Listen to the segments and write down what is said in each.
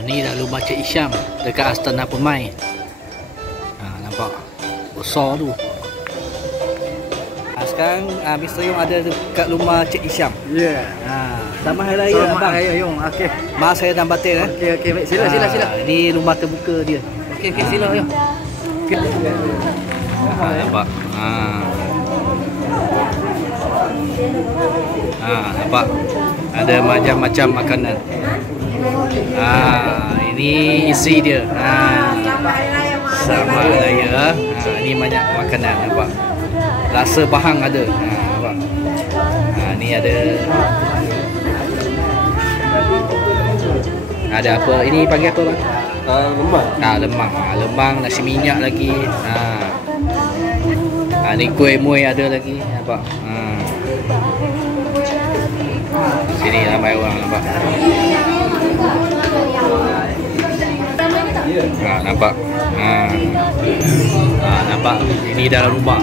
Ni dah rumah Cik Isyam dekat Astana Permai. Nampak besar tu. Sekarang Mr. Yong ada dekat rumah Cik Isyam. Ya. Selamat Hari Raya Selamat abang. Hari Raya Yong. Okey. Maaf saya dan batin Okey, baik. Sila. Ni rumah terbuka dia. Okey, sila Yong. Okey. Nampak. Nampak. Ada macam-macam makanan. Ini isi dia. Selamat Hari Raya. Ini banyak makanan nampak. Rasa bahang ada. Nampak. Ni ada apa? Ini panggil apa bang? Lemang. Lemang, nasi minyak lagi. Ni kuih muih ada lagi. Nampak. Sini ramai orang nampak. Nampak. Nampak. Ini dalam rumah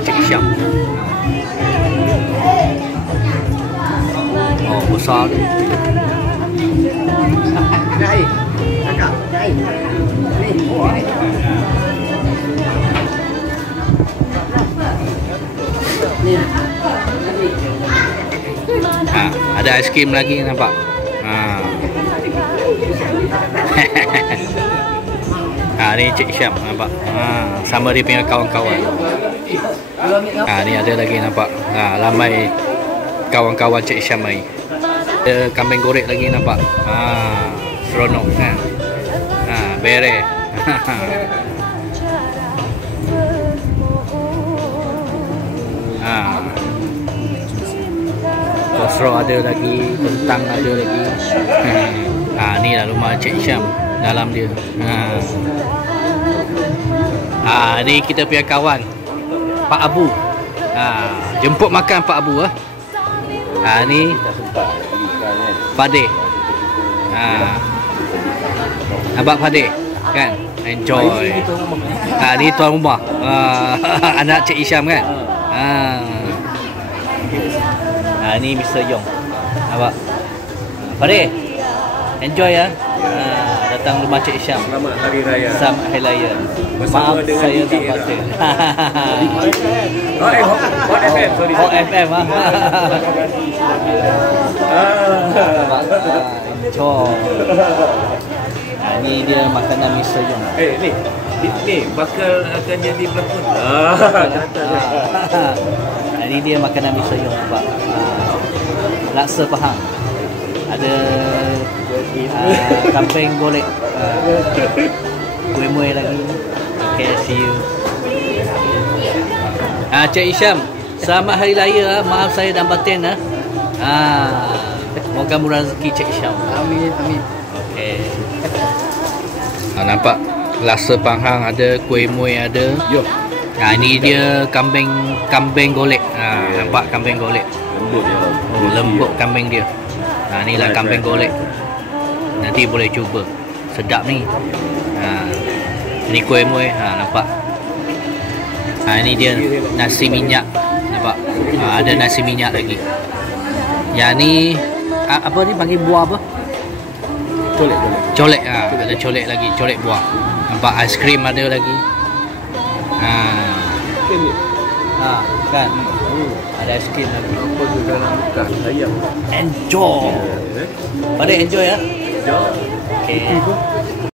Cik Isyam. Besar tu. Ada aiskrim lagi nampak. Ni Cik Isyam nampak. Sama dia punya kawan-kawan. Ni ada lagi nampak. Ramai kawan-kawan Cik Isyam ni. Ada kambing goreng lagi nampak. Seronok kan. Bere. Kosro ada lagi, kentang ada lagi. Ni lah rumah Cik Isyam dalam dia. Ni kita punya kawan Pak Abu. Jemput makan Pak Abu ni Fadil. Nampak Fadil kan? Enjoy. Ni tuan rumah. Anak Cik Isyam kan? Ni Mr. Yong. Nampak? Fadil, enjoy ya. Datang rumah Cik Isyam. Selamat Hari Raya. Selamat Hari Raya. Maaf saya tak batin. Hot FM, sorry. Hot FM Enjoy. Ni dia makanan Mr. Yong. Ni bakal akan jadi pelakon. Ini dia makanan Mr. Yong nampak. Laksa Pahang. Ada kambing golek. Kuih muih lagi. Okay, see you. Cik Isyam, selamat Hari Raya. Maaf saya dan batin. Moga murah rezeki Cik Isyam. Amin. Okay. Nampak laksa Pahang ada, kuih muih ada. Yo. Ini dia kambing golek. Nampak kambing golek. Lembut dia. Lembut kambing dia. Ni lah kambing golek. Nanti boleh cuba. Sedap ni. Ni kuih muih. Nampak. Ini dia nasi minyak. Nampak. Ada nasi minyak lagi. Yang ni apa ni panggil buah apa? Colek. Ada colek lagi, colek buah. Nampak aiskrim ada lagi. Kan? Ada aiskrim lagi. Apa tu dalam bukan ayam. Enjoy. Pada enjoy ya. Enjoy. Okay.